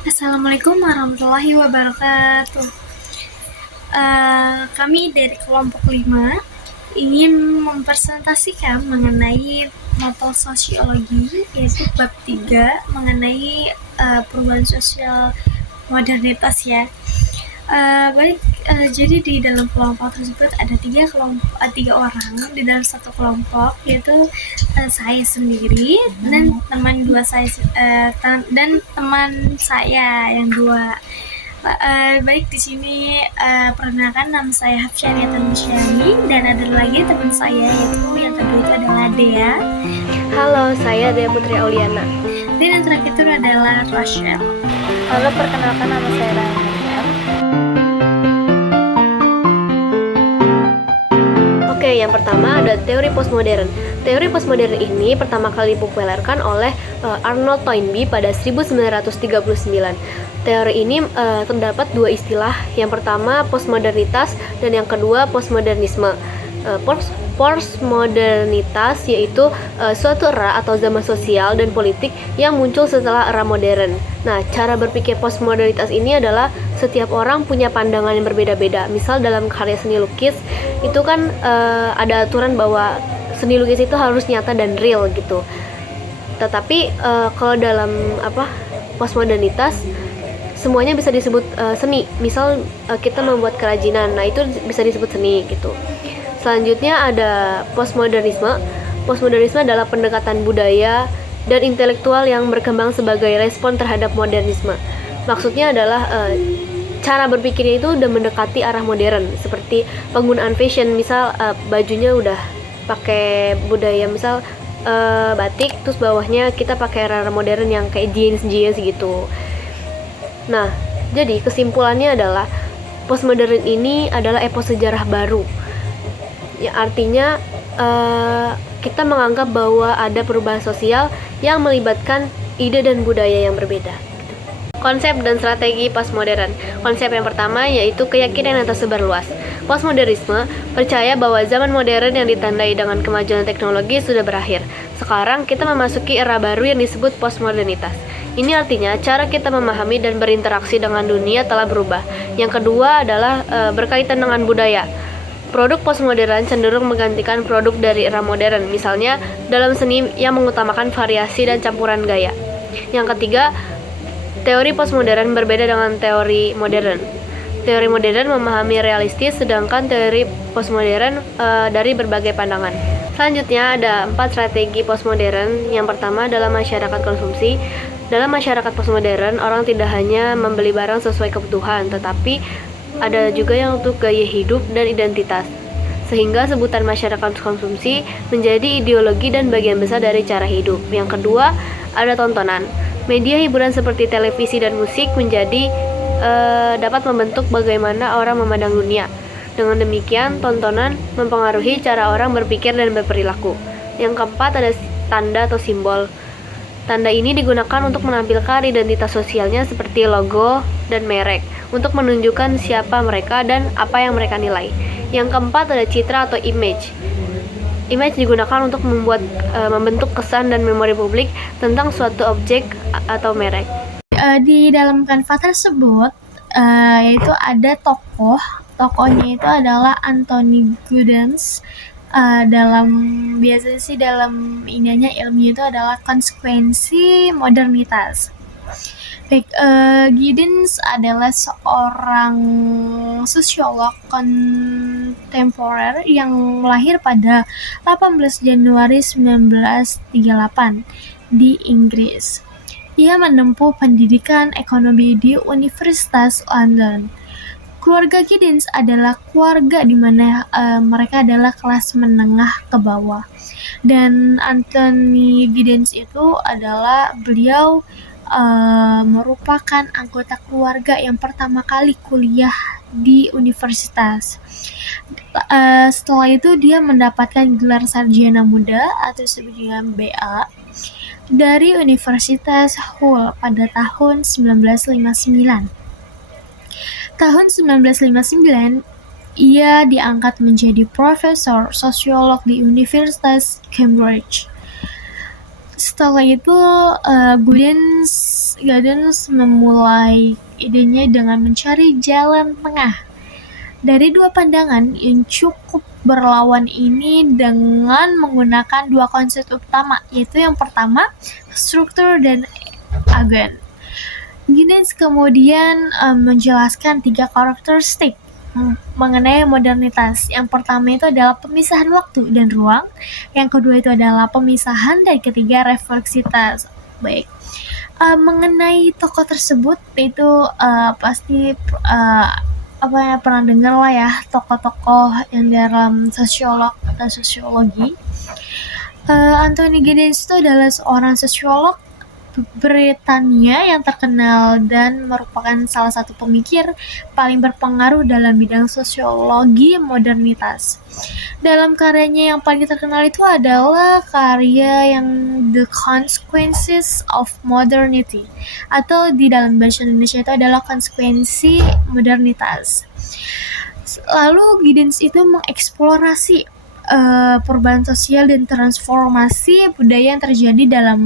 Assalamualaikum warahmatullahi wabarakatuh. Kami dari kelompok 5 ingin mempresentasikan mengenai mata sosiologi, yaitu bab 3 mengenai perubahan sosial modernitas ya. Jadi di dalam kelompok tersebut ada tiga orang di dalam satu kelompok, yaitu saya sendiri dan teman saya yang dua. Baik, di sini perkenalkan, nama saya Hafsyariah Tansyami dan ada lagi teman saya, yaitu yang kedua itu adalah Dea. Halo, saya Dea Putri Auliana. Dan yang terakhir itu adalah Rachel. Halo, perkenalkan nama saya Ryan. Oke, yang pertama ada teori postmodern. Teori postmodern ini pertama kali dipopulerkan oleh Arnold Toynbee pada 1939. Teori ini terdapat dua istilah. Yang pertama postmodernitas dan yang kedua postmodernisme. Postmodernitas yaitu suatu era atau zaman sosial dan politik yang muncul setelah era modern. Nah, cara berpikir postmodernitas ini adalah setiap orang punya pandangan yang berbeda-beda. Misal dalam karya seni lukis itu kan ada aturan bahwa seni lukis itu harus nyata dan real gitu. Tetapi kalau dalam postmodernitas semuanya bisa disebut seni. Misal kita membuat kerajinan, nah itu bisa disebut seni gitu. Selanjutnya ada postmodernisme. Postmodernisme adalah pendekatan budaya dan intelektual yang berkembang sebagai respon terhadap modernisme. Maksudnya adalah cara berpikirnya itu udah mendekati arah modern, seperti penggunaan fashion. Misal bajunya udah pakai budaya, misal batik, terus bawahnya kita pakai era modern yang kayak jeans gitu. Nah, jadi kesimpulannya adalah postmodern ini adalah epos sejarah baru. Ya, artinya kita menganggap bahwa ada perubahan sosial yang melibatkan ide dan budaya yang berbeda. Konsep dan strategi postmodern. Konsep yang pertama yaitu keyakinan yang tersebar luas. Postmodernisme percaya bahwa zaman modern yang ditandai dengan kemajuan teknologi sudah berakhir. Sekarang kita memasuki era baru yang disebut postmodernitas. Ini artinya cara kita memahami dan berinteraksi dengan dunia telah berubah. Yang kedua adalah berkaitan dengan budaya. Produk postmodern cenderung menggantikan produk dari era modern, misalnya dalam seni yang mengutamakan variasi dan campuran gaya. Yang ketiga, teori postmodern berbeda dengan teori modern. Teori modern memahami realistis, sedangkan teori postmodern dari berbagai pandangan. Selanjutnya ada 4 strategi postmodern. Yang pertama adalah masyarakat konsumsi. Dalam masyarakat postmodern, orang tidak hanya membeli barang sesuai kebutuhan, tetapi ada juga yang untuk gaya hidup dan identitas. Sehingga sebutan masyarakat konsumsi menjadi ideologi dan bagian besar dari cara hidup. Yang kedua, ada tontonan. Media hiburan seperti televisi dan musik menjadi dapat membentuk bagaimana orang memandang dunia. Dengan demikian, tontonan mempengaruhi cara orang berpikir dan berperilaku. Yang keempat, ada tanda atau simbol. Tanda ini digunakan untuk menampilkan identitas sosialnya seperti logo dan merek, untuk menunjukkan siapa mereka dan apa yang mereka nilai. Yang keempat ada citra atau image. Image digunakan untuk membentuk kesan dan memori publik tentang suatu objek atau merek. Di dalam kanva tersebut yaitu ada tokohnya itu adalah Anthony Giddens. Biasanya sih dalam ininya ilmu itu adalah konsekuensi modernitas. Baik, Giddens adalah seorang sosiolog kontemporer yang lahir pada 18 Januari 1938 di Inggris. Ia menempuh pendidikan ekonomi di Universitas London. Keluarga Giddens adalah keluarga di mana mereka adalah kelas menengah ke bawah. Dan Anthony Giddens itu adalah beliau merupakan anggota keluarga yang pertama kali kuliah di universitas. Setelah itu dia mendapatkan gelar sarjana muda atau disebut dengan BA dari Universitas Hull pada tahun 1959. Tahun 1959, ia diangkat menjadi profesor sosiolog di Universitas Cambridge. Setelah itu Gaudens memulai idenya dengan mencari jalan tengah dari dua pandangan yang cukup berlawan ini dengan menggunakan dua konsep utama, yaitu yang pertama struktur dan agen. Giddens kemudian menjelaskan tiga karakteristik mengenai modernitas. Yang pertama itu adalah pemisahan waktu dan ruang, yang kedua itu adalah pemisahan, dan ketiga refleksitas. Baik, mengenai tokoh tersebut itu pasti pernah dengar lah ya, tokoh-tokoh yang dalam sosiolog dan sosiologi. Anthony Giddens itu adalah seorang sosiolog Britania yang terkenal dan merupakan salah satu pemikir paling berpengaruh dalam bidang sosiologi modernitas. Dalam karyanya yang paling terkenal itu adalah karya yang The Consequences of Modernity, atau di dalam bahasa Indonesia itu adalah konsekuensi modernitas. Lalu Giddens itu mengeksplorasi perubahan sosial dan transformasi budaya yang terjadi dalam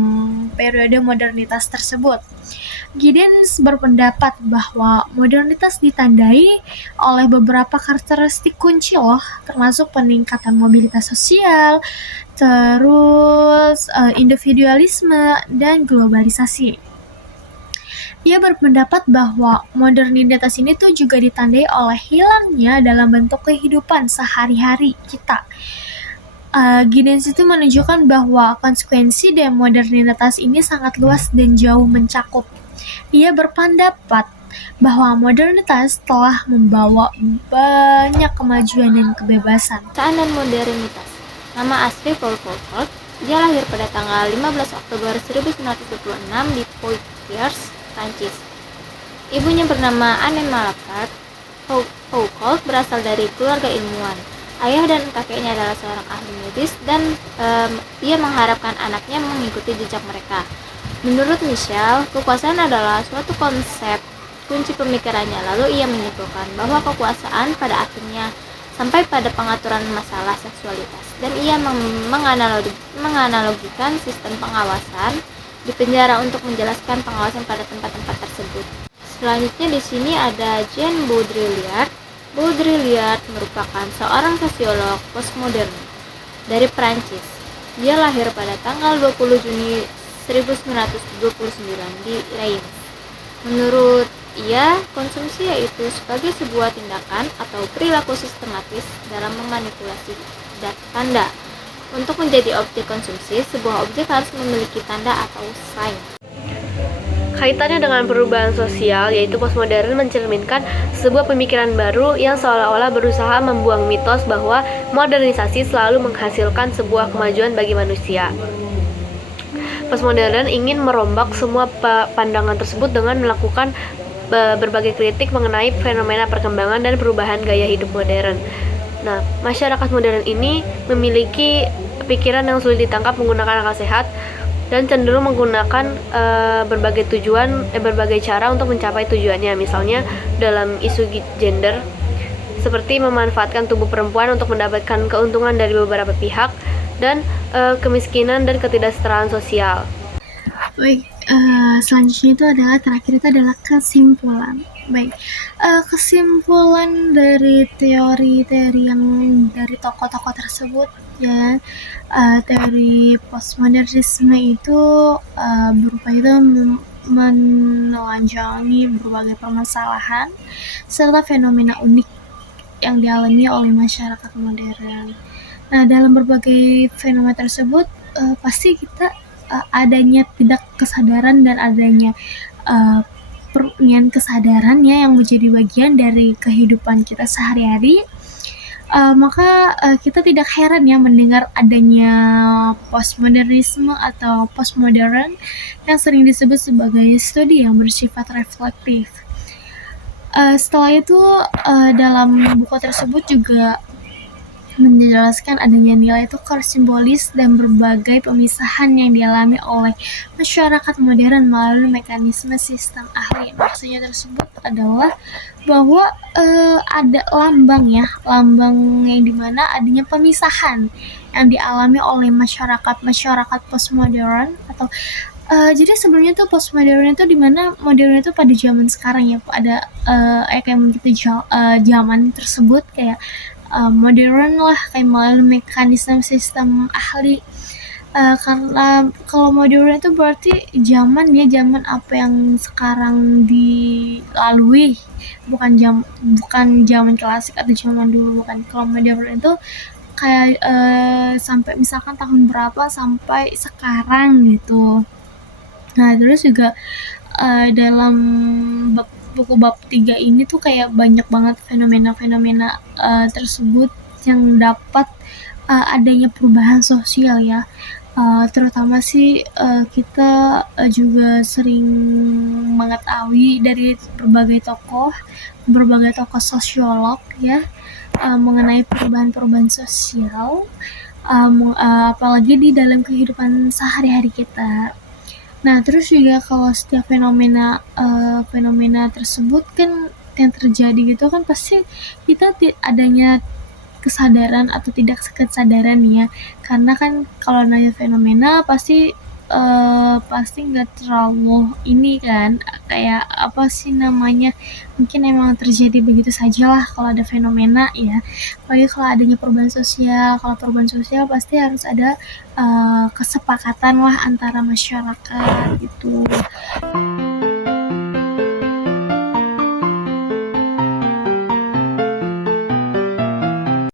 periode modernitas tersebut. Giddens berpendapat bahwa modernitas ditandai oleh beberapa karakteristik kunci loh, termasuk peningkatan mobilitas sosial, terus individualisme, dan globalisasi. Ia berpendapat bahwa modernitas ini tuh juga ditandai oleh hilangnya dalam bentuk kehidupan sehari-hari kita. Giddens itu menunjukkan bahwa konsekuensi dari modernitas ini sangat luas dan jauh mencakup. Ia berpendapat bahwa modernitas telah membawa banyak kemajuan dan kebebasan. Kebiasaan dan modernitas. Nama asli Paul Foucault. Dia lahir pada tanggal 15 Oktober 1926 di Poitiers, Prancis. Ibunya bernama Anne Malapert. Foucault berasal dari keluarga ilmuwan. Ayah dan kakeknya adalah seorang ahli medis dan ia mengharapkan anaknya mengikuti jejak mereka. Menurut Michel, kekuasaan adalah suatu konsep kunci pemikirannya. Lalu ia menyimpulkan bahwa kekuasaan pada akhirnya sampai pada pengaturan masalah seksualitas, dan ia menganalogikan sistem pengawasan di penjara untuk menjelaskan pengawasan pada tempat-tempat tersebut. Selanjutnya di sini ada Jean Baudrillard. Baudrillard merupakan seorang sosiolog postmodern dari Prancis. Dia lahir pada tanggal 20 Juni 1929 di Reims. Menurut ia, konsumsi yaitu sebagai sebuah tindakan atau perilaku sistematis dalam memanipulasi tanda. Untuk menjadi objek konsumsi, sebuah objek harus memiliki tanda atau sign. Kaitannya dengan perubahan sosial, yaitu postmodern mencerminkan sebuah pemikiran baru yang seolah-olah berusaha membuang mitos bahwa modernisasi selalu menghasilkan sebuah kemajuan bagi manusia. Postmodern ingin merombak semua pandangan tersebut dengan melakukan berbagai kritik mengenai fenomena perkembangan dan perubahan gaya hidup modern. Nah, masyarakat modern ini memiliki pikiran yang sulit ditangkap menggunakan akal sehat dan cenderung menggunakan berbagai cara untuk mencapai tujuannya. Misalnya dalam isu gender, seperti memanfaatkan tubuh perempuan untuk mendapatkan keuntungan dari beberapa pihak, dan kemiskinan dan ketidaksetaraan sosial. Baik, selanjutnya itu adalah terakhir itu adalah kesimpulan. Baik, kesimpulan dari teori-teori yang dari tokoh-tokoh tersebut ya, teori postmodernisme itu berupa itu menelanjangi berbagai permasalahan serta fenomena unik yang dialami oleh masyarakat modern. Nah, dalam berbagai fenomena tersebut pasti kita adanya tidak kesadaran dan adanya perunian kesadarannya yang menjadi bagian dari kehidupan kita sehari-hari. Maka kita tidak heran ya mendengar adanya postmodernisme atau postmodern yang sering disebut sebagai studi yang bersifat reflektif. Setelah itu dalam buku tersebut juga menjelaskan adanya nilai tukar simbolis dan berbagai pemisahan yang dialami oleh masyarakat modern melalui mekanisme sistem ahli. Maksudnya tersebut adalah bahwa ada lambang yang dimana adanya pemisahan yang dialami oleh masyarakat postmodern atau jadi sebelumnya tuh postmodern itu dimana modern itu pada zaman sekarang ya, ada kayak begitu zaman tersebut kayak modern lah, kayak melalui mekanisme sistem ahli. Karena kalau modern itu berarti zaman apa yang sekarang dilalui, bukan zaman klasik atau zaman dulu kan. Kalau modern itu kayak sampai misalkan tahun berapa sampai sekarang gitu. Nah, terus juga dalam buku bab 3 ini tuh kayak banyak banget fenomena-fenomena tersebut yang dapat adanya perubahan sosial ya. Terutama sih kita juga sering mengetahui dari berbagai tokoh sosiolog ya, mengenai perubahan-perubahan sosial, apalagi di dalam kehidupan sehari-hari kita. Nah, terus juga kalau setiap fenomena tersebut kan yang terjadi gitu kan pasti kita adanya kesadaran atau tidak kesadaran ya, karena kan kalau nanya fenomena pasti nggak terlalu ini kan, kayak apa sih namanya, mungkin emang terjadi begitu saja lah kalau ada fenomena ya. Apalagi kalau adanya perubahan sosial, kalau perubahan sosial pasti harus ada kesepakatan lah antara masyarakat gitu.